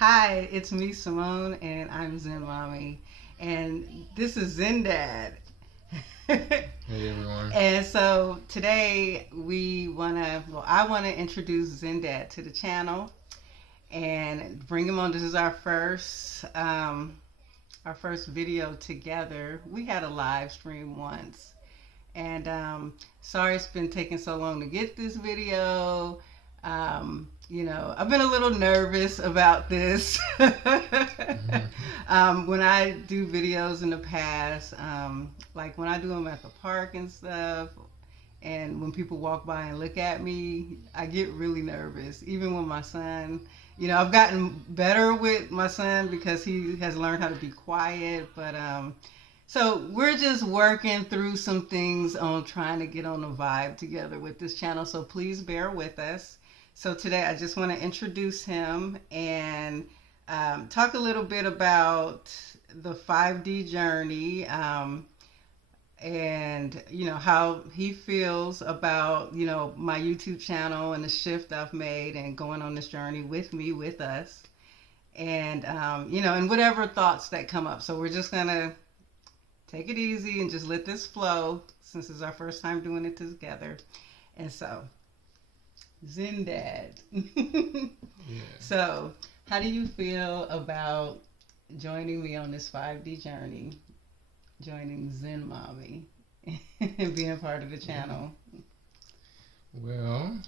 Hi, it's me, Simone, and I'm Zen Mommy. And this is Zen Dad. Hey everyone. And so today I want to introduce Zen Dad to the channel and bring him on. This is our first video together. We had a live stream once. And sorry it's been taking so long to get this video. I've been a little nervous about this. When I do videos in the past, like when I do them at the park and stuff, and when people walk by and look at me, I get really nervous. Even with my son, I've gotten better with my son because he has learned how to be quiet, but so we're just working through some things on trying to get on a vibe together with this channel. So please bear with us. So today I just want to introduce him and talk a little bit about the 5D journey, and how he feels about my YouTube channel and the shift I've made and going on this journey with me, with us, and and whatever thoughts that come up. So we're just gonna take it easy and just let this flow since it's our first time doing it together. And so, Zen Dad. Yeah. So, how do you feel about joining me on this 5D journey, joining Zen Mommy, and being part of the channel? Well,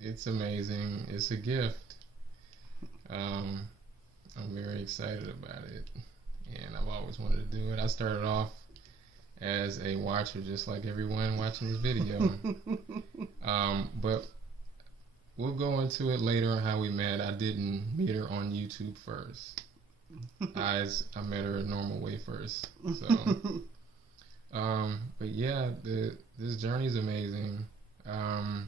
it's amazing. It's a gift. I'm very excited about it, and I've always wanted to do it. I started off as a watcher, just like everyone watching this video. But we'll go into it later on how we met. I didn't meet her on YouTube first. I met her a normal way first. So, but yeah, this journey is amazing. I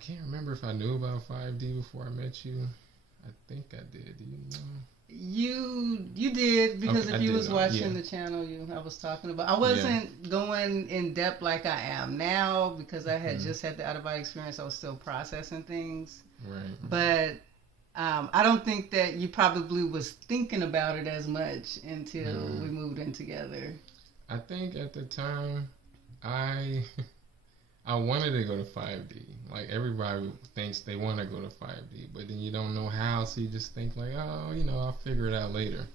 can't remember if I knew about 5D before I met you. I think I did. Do you know? You did, because Okay, if I you did was know. watching Yeah. the channel I was talking about, I wasn't going in depth like I am now because I had just had the out of body experience. I was still processing things, Right. but I don't think that you probably was thinking about it as much until we moved in together. I think at the time, I I wanted to go to 5D. Like everybody thinks they want to go to 5D, but then you don't know how, so you just think like, oh, I'll figure it out later.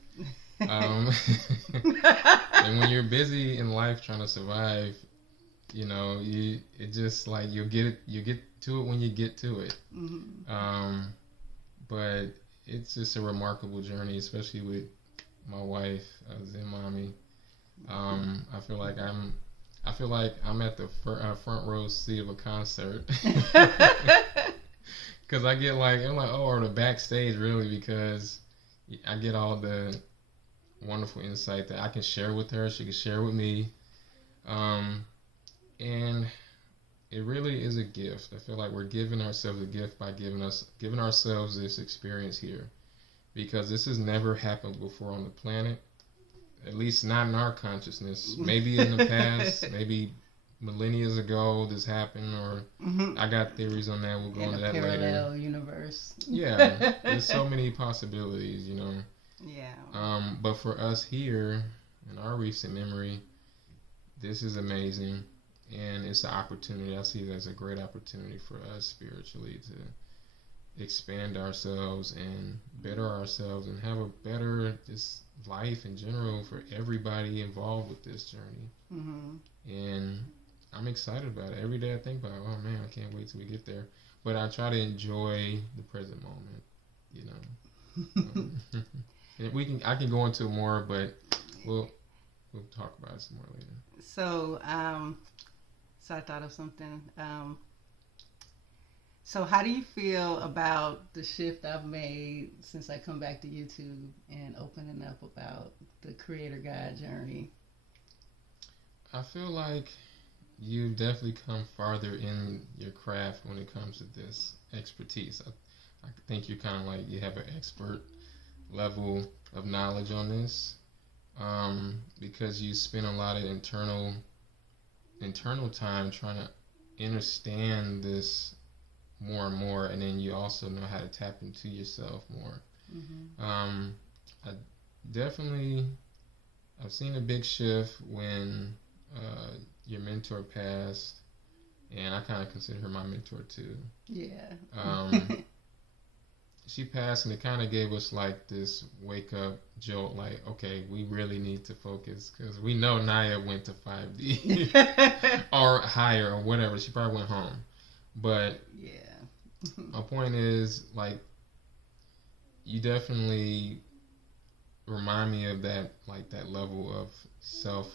And when you're busy in life trying to survive, it just like you get to it when you get to it. Mm-hmm. But it's just a remarkable journey, especially with my wife, Zen Mommy. I feel like I'm at the front row seat of a concert, because I get like I'm like or the backstage really, because I get all the wonderful insight that I can share with her. She can share with me, and it really is a gift. I feel like we're giving ourselves a gift by giving ourselves this experience here, because this has never happened before on the planet. At least not in our consciousness. Maybe in the past, maybe millennia ago this happened, or I got theories on that. We'll go into that later. In a parallel universe. Yeah, there's so many possibilities, Yeah. But for us here, in our recent memory, this is amazing, and it's an opportunity. I see it as a great opportunity for us spiritually to expand ourselves and better ourselves and have a better just life in general for everybody involved with this journey. And I'm excited about it. Every day I think about it, oh man, I can't wait till we get there. But I try to enjoy the present moment, and I can go into it more, but we'll talk about it some more later. So I thought of something. So how do you feel about the shift I've made since I come back to YouTube and opening up about the Creator God journey? I feel like you've definitely come farther in your craft when it comes to this expertise. I think you're kind of like you have an expert level of knowledge on this, because you spend a lot of internal time trying to understand this more and more, and then you also know how to tap into yourself more. I definitely, I've seen a big shift when your mentor passed, and I kind of consider her my mentor too. Yeah. She passed, and it kind of gave us like this wake up jolt, like, okay, we really need to focus, because we know Naya went to 5D or higher or whatever. She probably went home. But yeah. my point is, like, you definitely remind me of that, like, that level of self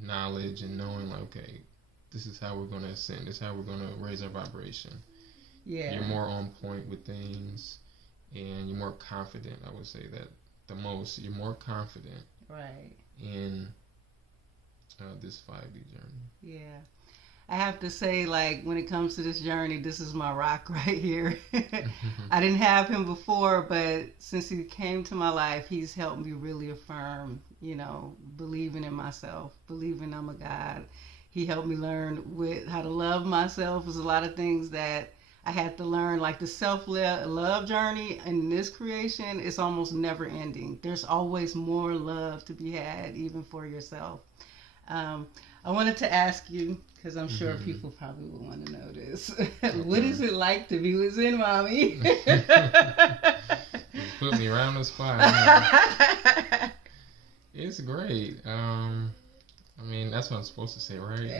knowledge and knowing, like, okay, this is how we're going to ascend. This is how we're going to raise our vibration. Yeah. You're more on point with things, and you're more confident. I would say that the most. You're more confident. Right. In this 5D journey. Yeah. I have to say, like, when it comes to this journey, this is my rock right here. I didn't have him before, but since he came to my life, he's helped me really affirm, you know, believing in myself, believing I'm a God. He helped me learn how to love myself. There's a lot of things that I had to learn, like the self-love journey in this creation is almost never ending. There's always more love to be had, even for yourself. I wanted to ask you, because I'm sure people probably would want to know this. What is it like to be with Zen Mommy? You put me around the spot. It's great. I mean, that's what I'm supposed to say, right?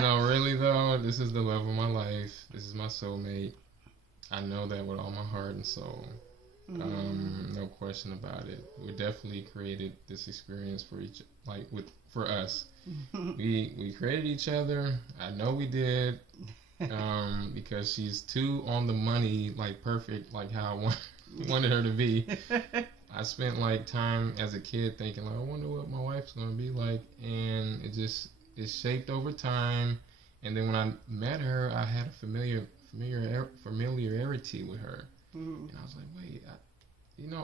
No, really though, this is the love of my life. This is my soulmate. I know that with all my heart and soul. No question about it. We definitely created this experience for us. We created each other. I know we did. Because she's too on the money, like perfect, like how I wanted her to be. I spent like time as a kid thinking, like, I wonder what my wife's gonna be like, and it shaped over time. And then when I met her, I had a familiarity with her. And I was like, wait,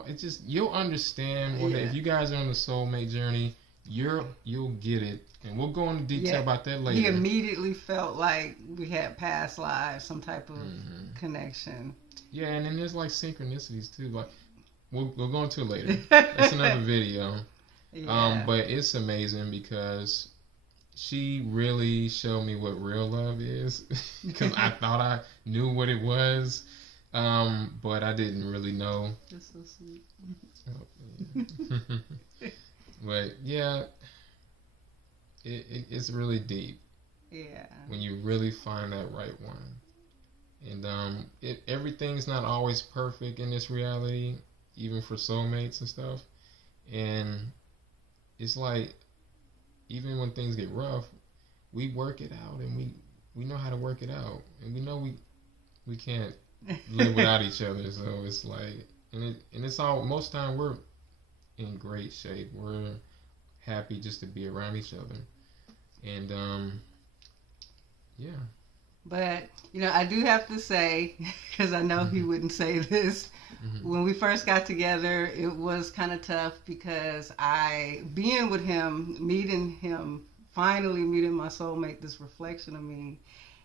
it's just, you'll understand one day. If you guys are on the soulmate journey, you'll get it. And we'll go into detail about that later. He immediately felt like we had past lives, some type of connection. Yeah, and then there's like synchronicities too. Like we'll go into it later. That's another video. Yeah. But it's amazing because she really showed me what real love is. Because I thought I knew what it was. But I didn't really know. That's so sweet. Oh, yeah. But yeah, it's really deep. Yeah. When you really find that right one. And everything's not always perfect in this reality, even for soulmates and stuff. And it's like, even when things get rough, we work it out, and we know how to work it out, and we know we can't live without each other. So it's like, and it's all, most time we're in great shape. We're happy just to be around each other. And yeah. But I do have to say, because I know he wouldn't say this, when we first got together, it was kind of tough because being with him, finally meeting my soulmate, this reflection of me,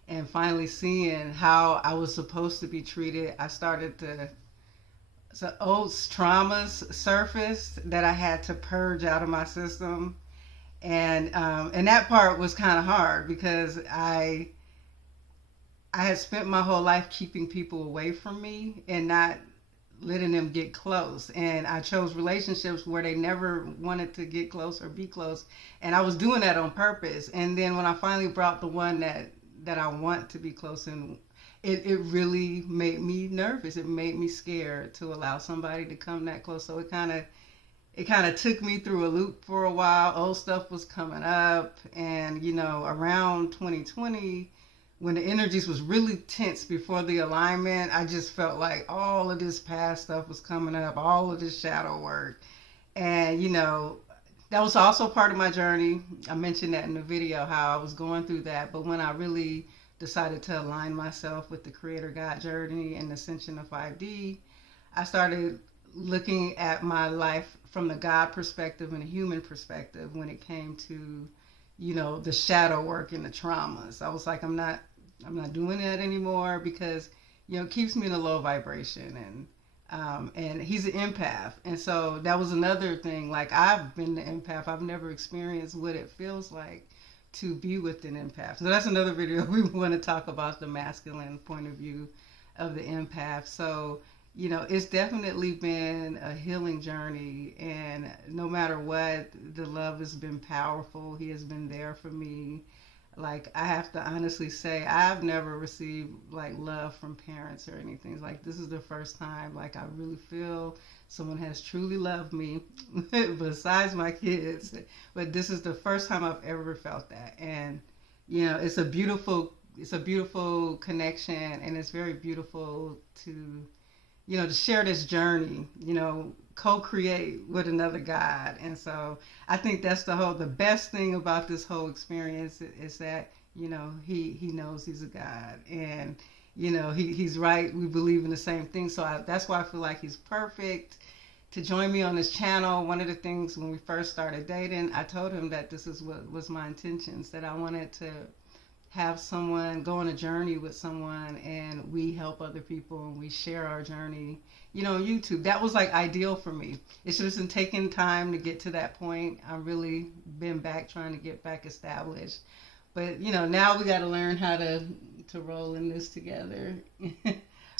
and finally seeing how I was supposed to be treated, I started to, so old traumas surfaced that I had to purge out of my system. And that part was kind of hard because I had spent my whole life keeping people away from me and not letting them get close. And I chose relationships where they never wanted to get close or be close. And I was doing that on purpose. And then when I finally brought the one that I want to be close, and it really made me nervous. It made me scared to allow somebody to come that close. So it kind of took me through a loop for a while. Old stuff was coming up. And, around 2020, when the energies was really tense before the alignment, I just felt like all of this past stuff was coming up, all of this shadow work. And, that was also part of my journey. I mentioned that in the video, how I was going through that. But when I really decided to align myself with the Creator God journey and Ascension of 5D, I started looking at my life from the God perspective and a human perspective when it came to, the shadow work and the traumas. I was like, I'm not I'm not doing that anymore because, it keeps me in a low vibration. And he's an empath. And so that was another thing. Like, I've been the empath. I've never experienced what it feels like to be with an empath. So that's another video. We want to talk about the masculine point of view of the empath. So, it's definitely been a healing journey. And no matter what, the love has been powerful. He has been there for me. Like, I have to honestly say, I've never received like love from parents or anything. Like, this is the first time like I really feel someone has truly loved me besides my kids. But this is the first time I've ever felt that. And it's a beautiful connection, and it's very beautiful to to share this journey, co-create with another God. And so I think that's the best thing about this whole experience is that, he knows he's a God, and, he's right. We believe in the same thing. So that's why I feel like he's perfect to join me on this channel. One of the things when we first started dating, I told him that this is what was my intentions, that I wanted to have someone go on a journey with someone, and we help other people and we share our journey, on YouTube. That was like ideal for me. It's just been taking time to get to that point. I've really been trying to get back established. But, now we got to learn how to roll in this together.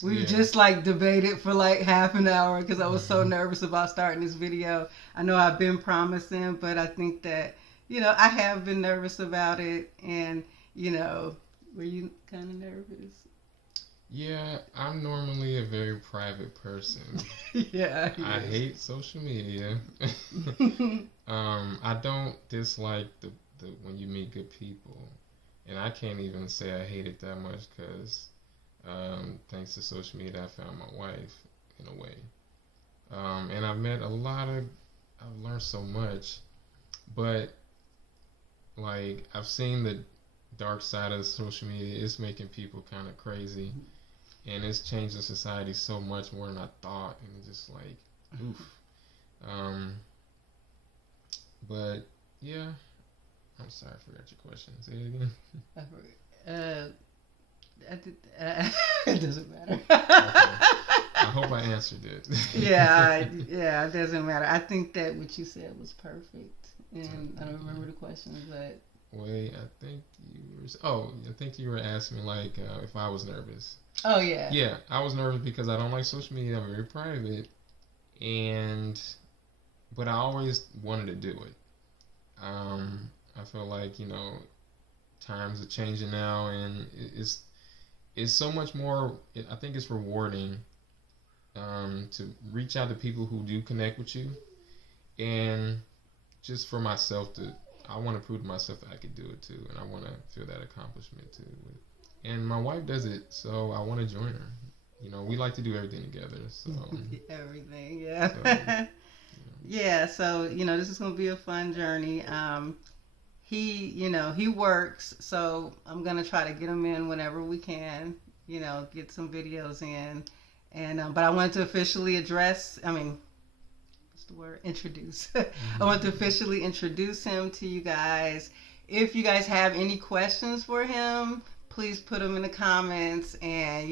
We just like debated for like half an hour because I was so nervous about starting this video. I know I've been promising, but I think that, I have been nervous about it. And were you kind of nervous? Yeah, I'm normally a very private person. Yeah. I hate social media. I don't dislike the when you meet good people. And I can't even say I hate it that much because thanks to social media, I found my wife in a way. And I've met I've learned so much. But, like, I've seen the dark side of social media. It's making people kind of crazy, and it's changing society so much more than I thought, and it's just like, oof. But yeah, I'm sorry, I forgot your question. Say it again. It doesn't matter. Okay. I hope I answered it. Yeah, it doesn't matter. I think that what you said was perfect, and I don't remember the question, but. Wait, I think you were asking me like if I was nervous. Oh yeah. Yeah, I was nervous because I don't like social media. I'm very private, but I always wanted to do it. I feel like times are changing now, and it's so much more. I think it's rewarding to reach out to people who do connect with you, and just for myself I want to prove to myself that I could do it too, and I want to feel that accomplishment too. And my wife does it, so I want to join her. We like to do everything together. So everything, yeah. So, yeah. So this is gonna be a fun journey. He works, so I'm gonna try to get him in whenever we can. Get some videos in, and but I wanted to officially introduce. I want to officially introduce him to you guys. If you guys have any questions for him, please put them in the comments, and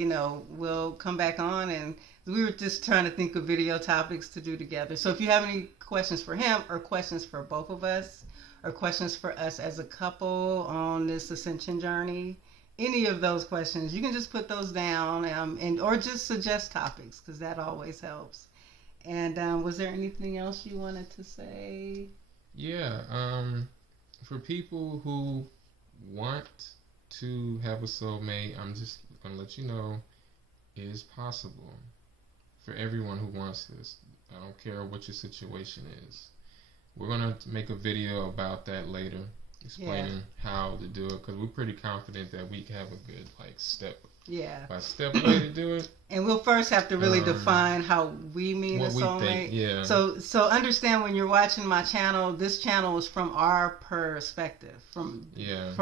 we'll come back on. And we were just trying to think of video topics to do together. So if you have any questions for him, or questions for both of us, or questions for us as a couple on this ascension journey, any of those questions, you can just put those down, or just suggest topics, because that always helps. And was there anything else you wanted to say? Yeah, for people who want to have a soulmate, I'm just going to let you know it is possible for everyone who wants this. I don't care what your situation is. We're going to make a video about that later, explaining how to do it, because we're pretty confident that we have a good step by step way to do it. And we'll first have to really define how we mean a soulmate. Yeah. So understand, when you're watching my channel, this channel is from our perspective, from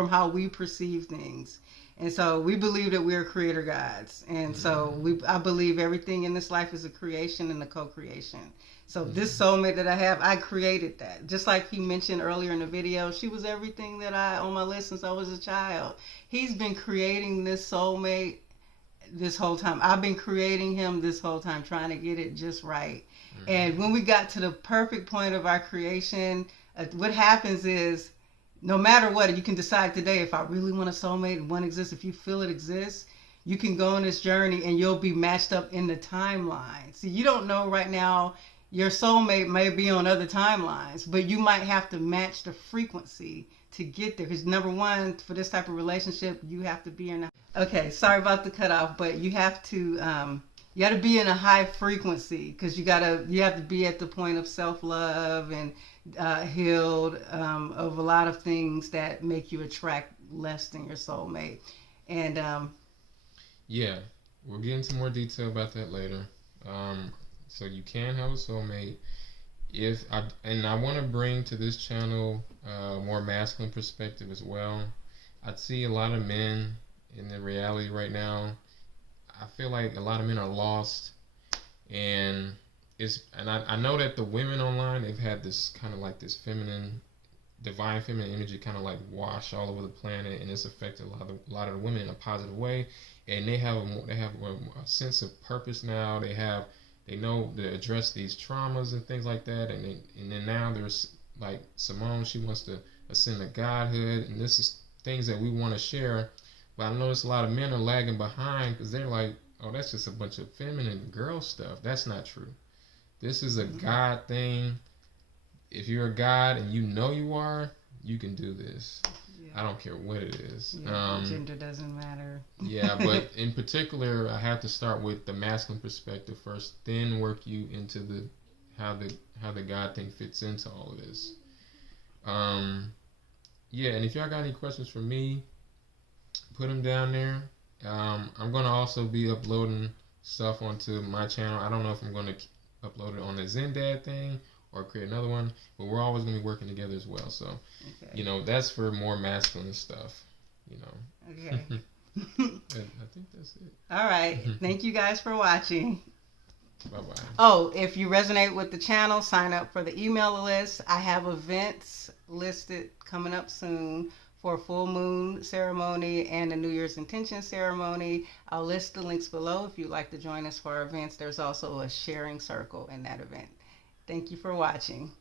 how we perceive things. And so we believe that we're creator gods. And so I believe everything in this life is a creation and a co-creation. So this soulmate that I have, I created that. Just like he mentioned earlier in the video, she was everything that I on my list since I was a child. He's been creating this soulmate this whole time. I've been creating him this whole time, trying to get it just right. And when we got to the perfect point of our creation, what happens is, no matter what, you can decide today if I really want a soulmate and one exists. If you feel it exists, you can go on this journey and you'll be matched up in the timeline. See, you don't know right now, your soulmate may be on other timelines, but you might have to match the frequency to get there. Because number one, for this type of relationship, you have to be in okay, sorry about the cutoff, but you have to be in a high frequency, because you have to be at the point of self-love and healed of a lot of things that make you attract less than your soulmate. And yeah, we'll get into more detail about that later. So you can have a soulmate. I want to bring to this channel a more masculine perspective as well. I see a lot of men in the reality right now. I feel like a lot of men are lost, and I know that the women online, they've had this kind of like this divine feminine energy kind of like wash all over the planet, and it's affected a lot of the women in a positive way, and they have a sense of purpose now. They know to address these traumas and things like that, and then now there's like Simone, she wants to ascend to godhood, and this is things that we want to share. But I notice a lot of men are lagging behind because they're like, oh, that's just a bunch of feminine girl stuff. That's not true. This is a God thing. If you're a God and you know you are, you can do this. Yeah. I don't care what it is. Yeah, gender doesn't matter. Yeah, but in particular, I have to start with the masculine perspective first, then work you into how the God thing fits into all of this. Yeah, and if y'all got any questions for me, put them down there. I'm going to also be uploading stuff onto my channel. I don't know if I'm going to upload it on the Zen Dad thing or create another one, but we're always going to be working together as well. So, that's for more masculine stuff, Okay. I think that's it. All right. Thank you guys for watching. Bye-bye. Oh, if you resonate with the channel, sign up for the email list. I have events listed coming up soon for a full moon ceremony and a New Year's intention ceremony. I'll list the links below if you'd like to join us for our events. There's also a sharing circle in that event. Thank you for watching.